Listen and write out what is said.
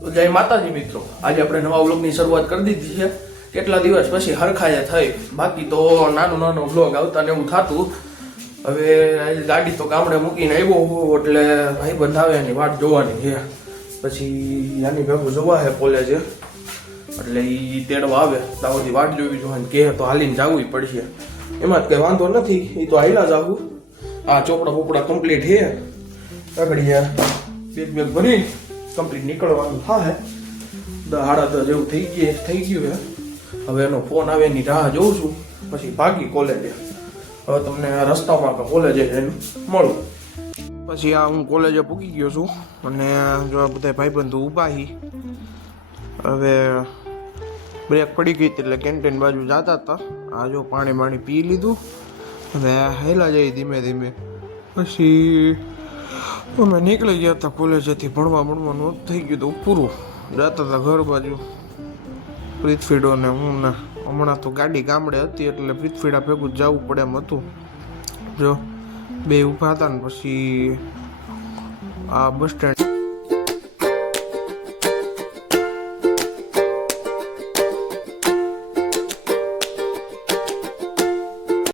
તો જય માતાજી મિત્રો, આજે આપણે નવા વ્લોગની શરૂઆત કરી દીધી છે. કેટલા દિવસ પછી હરખાયા થઈ, બાકી તો નાનો વ્લોગ આવતા ને એવું થતું. હવે ગાડી તો ગામડે મૂકીને આવ્યો એટલે ભાઈ બંધાવે એની વાટ જોવાની છે. પછી નાની ભેગું જોવા છે કોલેજે, એટલે એ તેડવા આવે ત્યાં સુધી વાટ જોવી જોવાની કે તો હાલીને જવું પડશે. એમાં જ કંઈ વાંધો નથી, એ તો હાઈલા જાવું. આ ચોપડા બોપડા કમ્પ્લીટ છે, આગળ બેગ ભરી કમ્પ્લીટ નીકળવાનું થાય. 10:30 જેવું થઈ ગયું છે. હવે એનો ફોન આવે એની રાહ જોઉં છું, પછી ભાગી કોલેજે. હવે તમને રસ્તામાં કોલેજે જઈને મળું. પછી આ હું કોલેજે પૂગી ગયો છું અને જો આ બધા ભાઈબંધો ઊભા હી. હવે બ્રેક પડી ગઈ એટલે કેન્ટીન બાજુ જતા હતા. આ જો પાણી પી લીધું. હવે હેલા જઈ ધીમે ધીમે. પછી અમે નીકળી ગયા હતા કોલેજેથી. ભણવાનું થઈ ગયું હતું પૂરું. જતા હતા ઘર બાજુ પ્રીતફીડો ને હું ને. હમણાં તો ગાડી ગામડે હતી એટલે પ્રીતફીડા ભેગું જ જવું પડે એમ હતું. જો બે ઊભા હતા ને પછી આ બસ સ્ટેન્ડ